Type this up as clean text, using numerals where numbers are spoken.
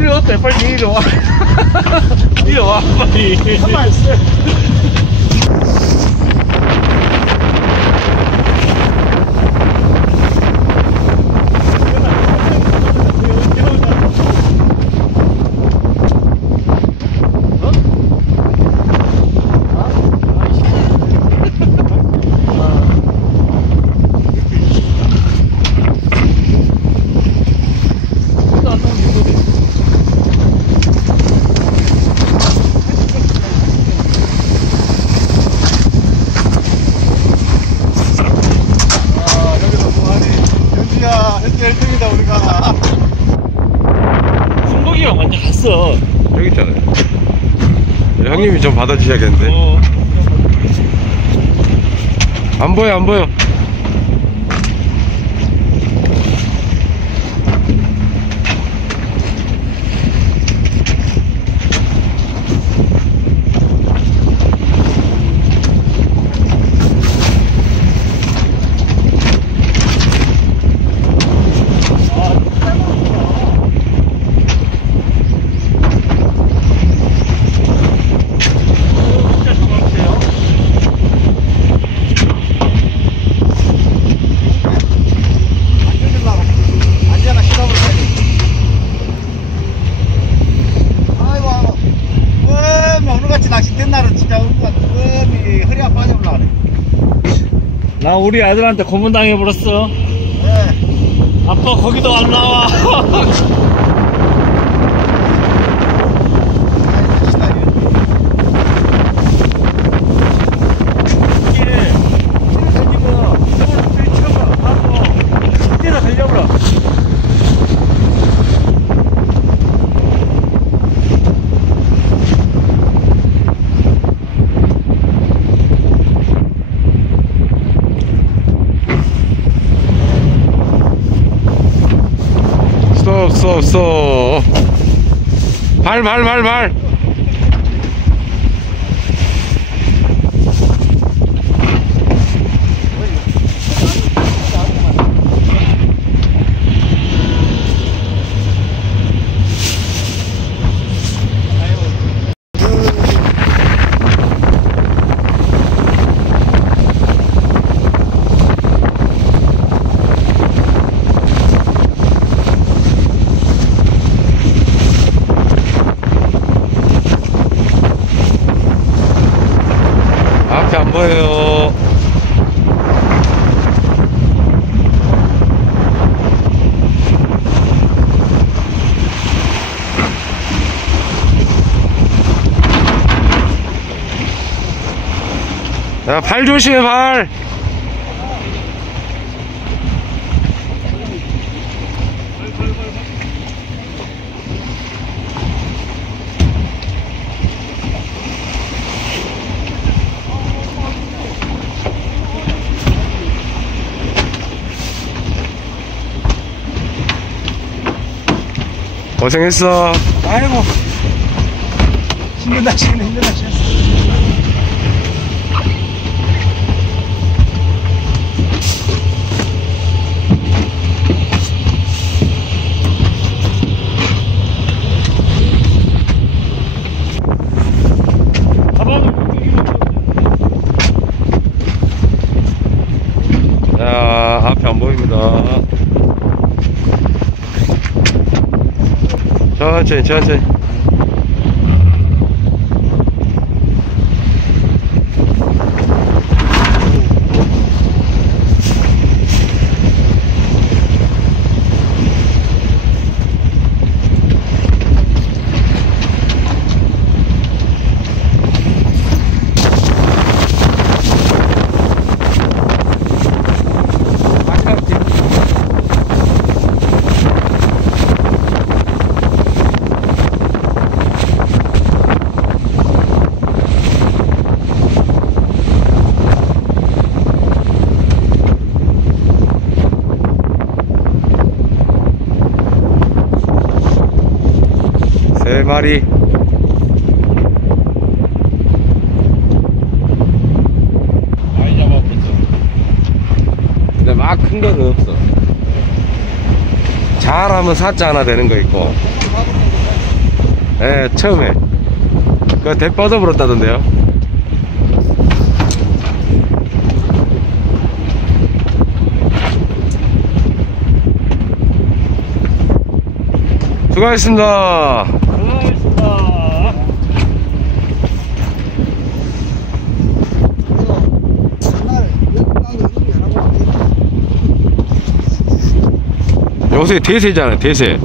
이리 어때? 빨리 이리 와. 이리 와, 빨리. 가만 있어. 여기 있잖아요. 형님이 좀 받아주셔야겠는데. 안 보여, 안 보여. 나 우리 아들한테 고문당해버렸어. 네. 아빠 거기도 안 나와. 없어. 발. 앞에 안 보여요. 야, 발 조심해, 발. 고생했어. 아이고 힘들다. 자, 앞에 안 보입니다. 천천히. 세 마리. 많이 잡아보죠. 근데 막 큰 거는 없어. 잘하면 사자 하나 되는 거 있고. 예, 처음에. 그 대 뻗어버렸다던데요. 수고하셨습니다. 고생하셨습니다. 요새 대세잖아요, 대세.